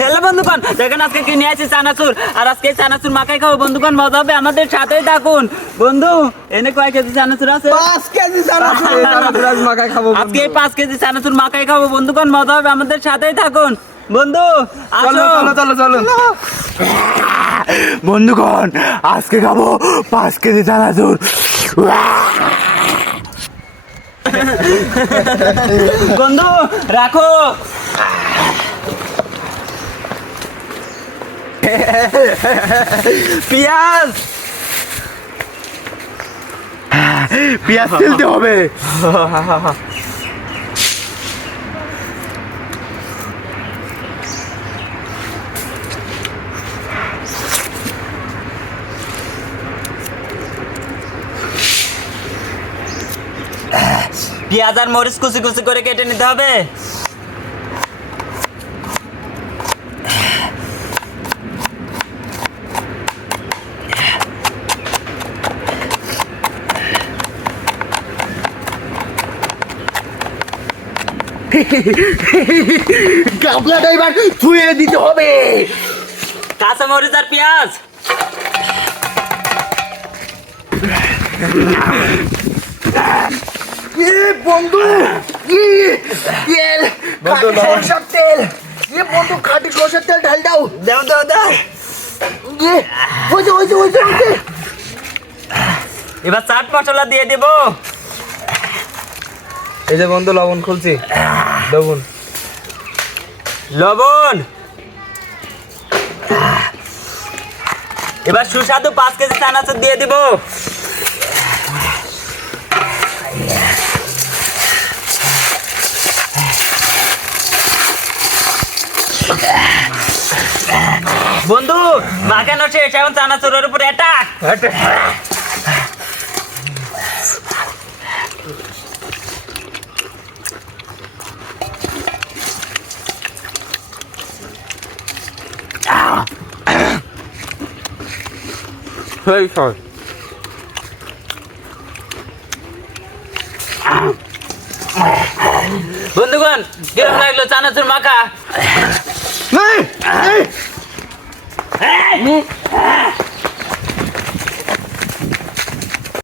Hello বন্ধুগণ, দেখেন আজকে কি নিয়ে আসছি চানাচুর। আর আজকে চানাচুর মাখাই খাবো বন্ধুগণ, মজা হবে, আমাদের সাথেই থাকুন। বন্ধু এনে কয় কেজি চানাচুর আছে? 5 কেজি চানাচুর আজ মাখাই খাবো। আজকে 5 কেজি চানাচুর মাখাই খাবো বন্ধুগণ, মজা হবে, আমাদের সাথেই থাকুন। বন্ধু আসো। চলো বন্ধুগণ, আজকে খাবো 5 কেজি চানাচুর। বন্ধু রাখো। পেঁয়াজ পেঁয়াজ ফেলতে হবে। পেঁয়াজ আর মরিচ কুচি কুচি করে কেটে নিতে হবে। গাবলাটা এবার ধুয়ে দিতে হবে। কাঁচা মরিচ আর পেঁয়াজ। বন্ধু তেল, সরষের তেল, বন্ধু খাঁটি সরষের তেল ঢাল দাও। দাও দাও দাও। হয়েছে। এবার চাট মশলা দিয়ে দেব। এই যে বন্ধু লবণ খুলছি, লবণ লবণ। এবার সুস্বাদু 5 কেজি চানাচুর দিয়ে দিব। বন্ধু মাখানো শেষ, এখন চানাচুরের উপর অ্যাটাক। বন্ধুগণ কিরকম লাগলো চানাচুর মাখা?